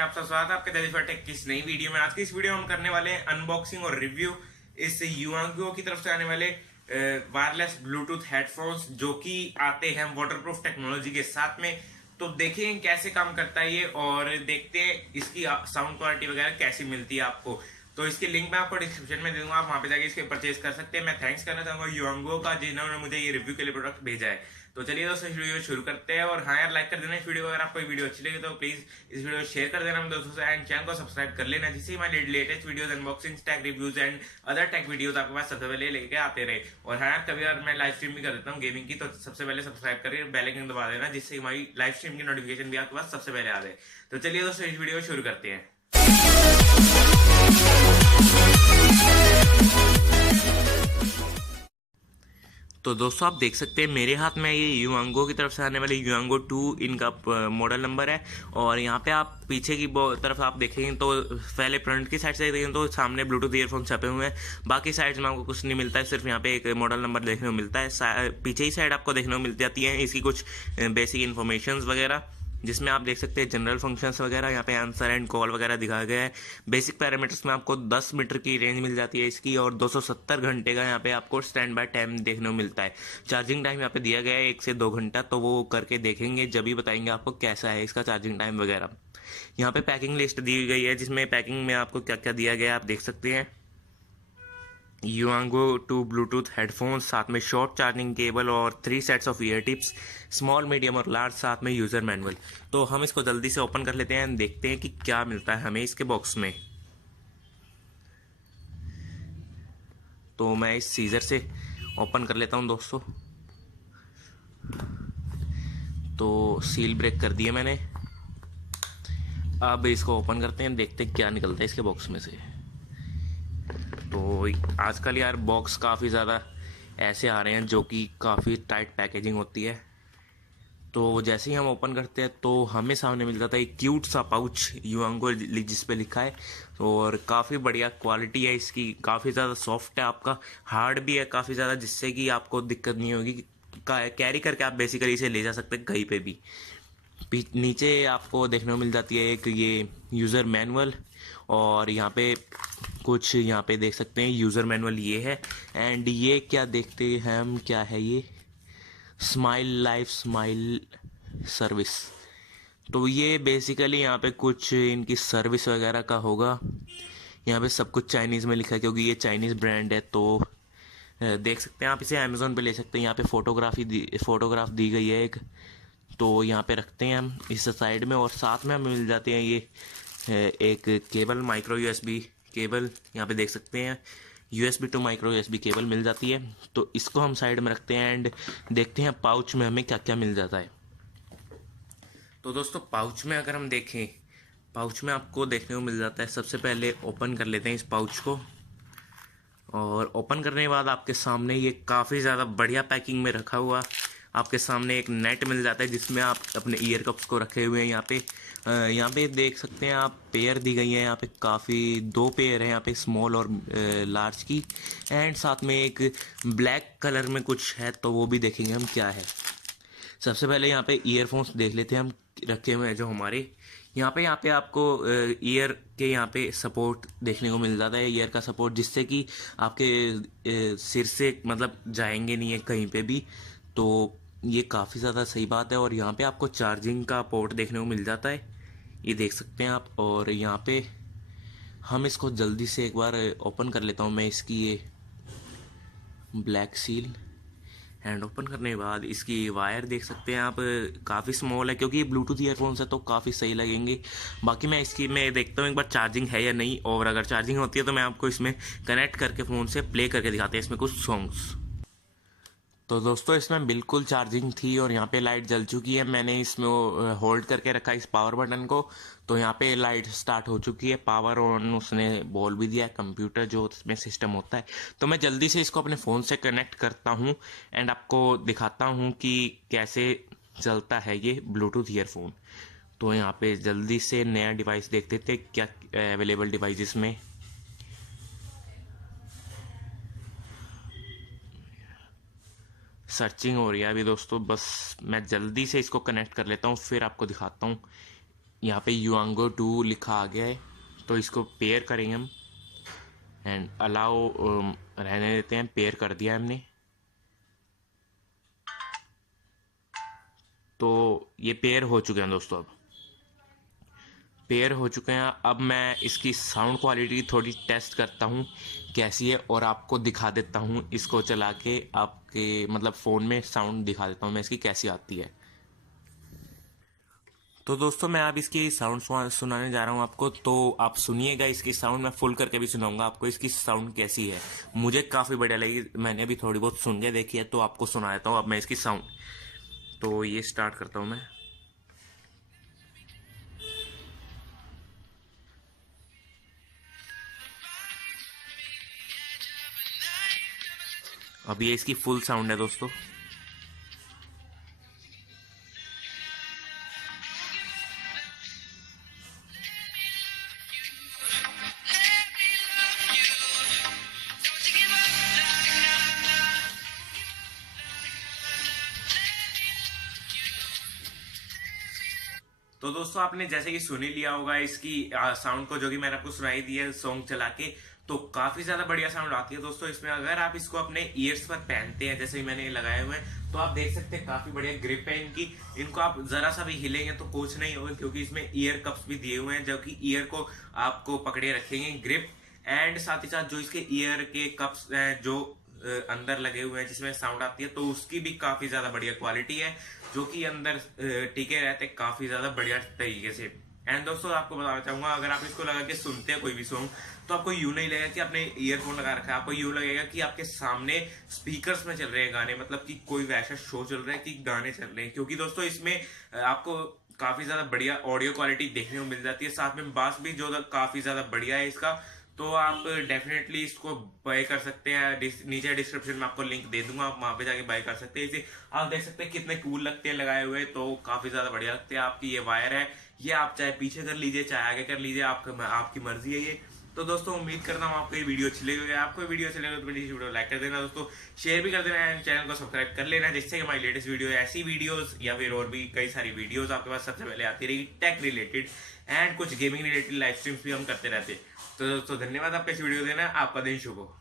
आप सब स्वागत है आपके दिल्ली फॉर टेक की इस नई वीडियो में। आज की इस वीडियो में हम करने वाले हैं अनबॉक्सिंग और रिव्यू इस युआंगो की तरफ से आने वाले वायरलेस ब्लूटूथ हेडफोन्स जो कि आते हैं वाटरप्रूफ टेक्नोलॉजी के साथ में। तो देखें कैसे काम करता है ये और देखते हैं इसकी साउंड क्वालिटी वगैरह कैसी मिलती है आपको। तो इसकी लिंक मैं आपको डिस्क्रिप्शन में दे दूंगा, आप वहां पे जाके इसके परचेज कर सकते हैं। मैं थैंक्स करना चाहूंगा युआंगो का जिन्होंने मुझे ये रिव्यू के लिए प्रोडक्ट भेजा है। तो चलिए दोस्तों इस वीडियो शुरू करते हैं। और हाँ यार, लाइक कर देना इस वीडियो को अगर आपको वीडियो अच्छी लगी तो प्लीज इस वीडियो को शेयर कर देना अपने दोस्तों से एंड चैनल को सब्सक्राइब कर लेना, जिससे हमारे latest videos unboxing tech reviews and other tech videos आपके पास सबसे पहले लेके आते रहे। और हाँ यार, कभी यार मैं लाइव स्ट्रीम भी कर देता हूँ गेमिंग की, तो सबसे पहले सब्सक्राइब करके बेल आइकन दबा देना, जिससे हमारी लाइव स्ट्रीम की नोटिफिकेशन भी आपके पास सबसे पहले आ जाए। तो चलिए दोस्तों इस वीडियो को शुरू करते हैं। तो दोस्तों आप देख सकते हैं मेरे हाथ में ये युआंगो की तरफ से आने वाली युआंगो 2 इनका मॉडल नंबर है। और यहाँ पे आप पीछे की तरफ आप देखेंगे तो पहले फ्रंट की साइड से देखेंगे तो सामने ब्लूटूथ ईयरफोन छपे हुए हैं। बाकी साइड में आपको कुछ नहीं मिलता है, सिर्फ यहाँ पे एक मॉडल नंबर देखने को मिलता है। पीछे ही साइड आपको देखने को मिल जाती है इसकी कुछ बेसिक इन्फॉर्मेशन वगैरह, जिसमें आप देख सकते हैं जनरल फंक्शंस वगैरह, यहाँ पे आंसर एंड कॉल वगैरह दिखाया गया है। बेसिक पैरामीटर्स में आपको 10 मीटर की रेंज मिल जाती है इसकी और 270 घंटे का यहाँ पे आपको स्टैंड बाय टाइम देखने को मिलता है। चार्जिंग टाइम यहाँ पे दिया गया है 1 से 2 घंटा, तो वो करके देखेंगे जब ही बताएंगे आपको कैसा है इसका चार्जिंग टाइम वगैरह। यहाँ पे पैकिंग लिस्ट दी गई है जिसमें पैकिंग में आपको क्या क्या दिया गया है आप देख सकते हैं। युआंगो 2 ब्लूटूथ हेडफोन्स, साथ में शॉर्ट चार्जिंग केबल और 3 sets of year tips, small medium और लार्ज, साथ में यूज़र मैनुअल। तो हम इसको जल्दी से ओपन कर लेते हैं, देखते हैं कि क्या मिलता है हमें इसके बॉक्स में। तो मैं इस सीजर से ओपन कर लेता हूं दोस्तों। तो सील ब्रेक कर दिया मैंने, अब इसको ओपन करते हैं, देखते हैं क्या निकलता है इसके बॉक्स में से। तो आजकल यार बॉक्स काफ़ी ज़्यादा ऐसे आ रहे हैं जो कि काफ़ी टाइट पैकेजिंग होती है। तो जैसे ही हम ओपन करते हैं तो हमें सामने मिल जाता है एक क्यूट सा पाउच युआंगो जिस पे लिखा है। और काफ़ी बढ़िया क्वालिटी है इसकी, काफ़ी ज़्यादा सॉफ्ट है, आपका हार्ड भी है काफ़ी ज़्यादा, जिससे कि आपको दिक्कत नहीं होगी। कैरी करके आप बेसिकली इसे ले जा सकते हैं कहीं पे भी। नीचे आपको देखने को मिल जाती है एक ये यूज़र मैनुअल, और यहाँ पे कुछ यहाँ पे देख सकते हैं यूज़र मैनुअल ये है। एंड ये क्या देखते हैं हम, क्या है ये, स्माइल लाइफ स्माइल सर्विस। तो ये बेसिकली यहाँ पे कुछ इनकी सर्विस वगैरह का होगा। यहाँ पे सब कुछ चाइनीज़ में लिखा है क्योंकि ये चाइनीज़ ब्रांड है। तो देख सकते हैं आप इसे अमेज़ोन पे ले सकते हैं। यहाँ पे फोटोग्राफ दी गई है एक, तो यहाँ पे रखते हैं हम इस साइड में। और साथ में हमें मिल जाते हैं ये एक केबल, माइक्रो यूएसबी केबल, यहाँ पे देख सकते हैं USB to micro USB cable मिल जाती है। तो इसको हम साइड में रखते हैं एंड देखते हैं पाउच में हमें क्या क्या मिल जाता है। तो दोस्तों पाउच में अगर हम देखें, पाउच में आपको देखने को मिल जाता है, सबसे पहले ओपन कर लेते हैं इस पाउच को। और ओपन करने के बाद आपके सामने ये काफ़ी ज़्यादा बढ़िया पैकिंग में रखा हुआ आपके सामने एक नेट मिल जाता है जिसमें आप अपने ईयर कप्स को रखे हुए हैं। यहाँ पे देख सकते हैं आप, पेयर दी गई है यहाँ पे, काफ़ी 2 पेयर है यहाँ पे, स्मॉल और लार्ज की। एंड साथ में एक ब्लैक कलर में कुछ है, तो वो भी देखेंगे हम क्या है। सबसे पहले यहाँ पे ईयरफोन्स देख लेते हैं हम रखे हुए हैं जो हमारे यहाँ पे आपको ईयर के यहाँ पे सपोर्ट देखने को मिल जाता है, ईयर का सपोर्ट, जिससे कि आपके सिर से मतलब जाएंगे नहीं है कहीं पे भी। तो ये काफ़ी ज़्यादा सही बात है। और यहाँ पे आपको चार्जिंग का पोर्ट देखने को मिल जाता है, ये देख सकते हैं आप। और यहाँ पे हम इसको जल्दी से एक बार ओपन कर लेता हूँ मैं, इसकी ये ब्लैक सील। हैंड ओपन करने के बाद इसकी वायर देख सकते हैं आप, काफ़ी स्मॉल है क्योंकि ये ब्लूटूथ ईयरफोन्स है तो काफ़ी सही लगेंगे। बाकी मैं देखता हूँ एक बार चार्जिंग है या नहीं, और अगर चार्जिंग होती है तो मैं आपको इसमें कनेक्ट करके फ़ोन से प्ले करके दिखाते हैं इसमें कुछ सॉन्ग्स। तो दोस्तों इसमें बिल्कुल चार्जिंग थी और यहाँ पे लाइट जल चुकी है। मैंने इसमें होल्ड करके रखा इस पावर बटन को, तो यहाँ पे लाइट स्टार्ट हो चुकी है, पावर ऑन उसने बोल भी दिया है, कंप्यूटर जो उसमें सिस्टम होता है। तो मैं जल्दी से इसको अपने फ़ोन से कनेक्ट करता हूँ एंड आपको दिखाता हूँ कि कैसे चलता है ये ब्लूटूथ ईयरफोन। तो यहाँ पे जल्दी से नया डिवाइस देखते थे क्या अवेलेबल डिवाइस में। सर्चिंग हो रही है अभी दोस्तों, बस मैं जल्दी से इसको कनेक्ट कर लेता हूँ फिर आपको दिखाता हूँ यहाँ पे युआंगो 2 लिखा आ गया है, तो इसको पेयर करेंगे हम एंड अलाउ रहने देते हैं। पेयर कर दिया हमने, तो ये पेयर हो चुके हैं दोस्तों। अब पेयर हो चुके हैं। अब मैं इसकी साउंड क्वालिटी थोड़ी टेस्ट करता हूँ कैसी है, और आपको दिखा देता हूँ इसको चला के, आपके मतलब फ़ोन में साउंड दिखा देता हूँ मैं इसकी कैसी आती है। तो दोस्तों मैं अब इसकी साउंड सुनाने जा रहा हूँ आपको, तो आप सुनिएगा इसकी साउंड। मैं फुल करके भी सुनाऊंगा आपको इसकी साउंड कैसी है। मुझे काफ़ी बढ़िया लगी, मैंने भी थोड़ी बहुत सुन के देखी है, तो आपको सुना देता हूँ अब मैं इसकी साउंड। तो ये स्टार्ट करता हूँ मैं। अब ये इसकी फुल साउंड है दोस्तों। तो दोस्तों आपने जैसे कि सुन ही लिया होगा इसकी साउंड को, जो कि मैंने आपको सुनाई दी है सॉन्ग चला के। तो काफी ज्यादा बढ़िया साउंड आती है दोस्तों इसमें। अगर आप इसको अपने ईयर्स पर पहनते हैं, जैसे ही मैंने लगाए हुए हैं, तो आप देख सकते हैं काफी बढ़िया ग्रिप है इनकी। इनको आप जरा सा भी हिलेंगे तो कुछ नहीं होगा, क्योंकि इसमें ईयर कप्स भी दिए हुए हैं, जो कि ईयर को आपको पकड़े रखेंगे ग्रिप। एंड साथ ही साथ जो इसके ईयर के कप्स जो अंदर लगे हुए हैं जिसमें साउंड आती है, तो उसकी भी काफी ज्यादा बढ़िया क्वालिटी है, जो कि अंदर टिके रहते काफी ज्यादा बढ़िया तरीके से। एंड दोस्तों आपको बताना चाहूंगा, अगर आप इसको लगा के सुनते हैं कोई भी सॉन्ग, तो आपको यूं नहीं लगेगा कि आपने ईयरफोन लगा रखा है, आपको यूं लगेगा कि आपके सामने स्पीकर्स में चल रहे हैं गाने, मतलब कि कोई वैसा शो चल रहा है कि गाने चल रहे हैं। क्योंकि दोस्तों इसमें आपको काफी ज्यादा बढ़िया ऑडियो क्वालिटी देखने को मिल जाती है, साथ में बास भी जो काफी ज्यादा बढ़िया है इसका। तो आप डेफिनेटली इसको बाय कर सकते हैं। नीचे डिस्क्रिप्शन में आपको लिंक दे दूंगा, आप वहां पे जाके बाय कर सकते हैं इसे। आप देख सकते हैं कितने कूल लगते हैं लगाए हुए, तो काफी ज्यादा बढ़िया लगते हैं। आपकी ये वायर है, ये आप चाहे पीछे कर लीजिए चाहे आगे कर लीजिए, आपकी मर्जी है ये। तो दोस्तों उम्मीद करता हूँ आपको ये वीडियो अच्छी लगी। आपको वीडियो अच्छी लगे तो प्लीज वीडियो लाइक कर देना दोस्तों, शेयर भी कर देना एंड चैनल को सब्सक्राइब कर लेना, जिससे कि हमारी लेटेस्ट वीडियो, ऐसी वीडियोस या फिर और भी कई सारी वीडियोस आपके पास सबसे पहले आती रहेगी, टेक रिलेटेड एंड कुछ गेमिंग रिलेटेड लाइव स्ट्रीम्स भी हम करते रहते हैं। तो दोस्तों धन्यवाद आपका इस वीडियो देना, आपका दिन शुभ हो।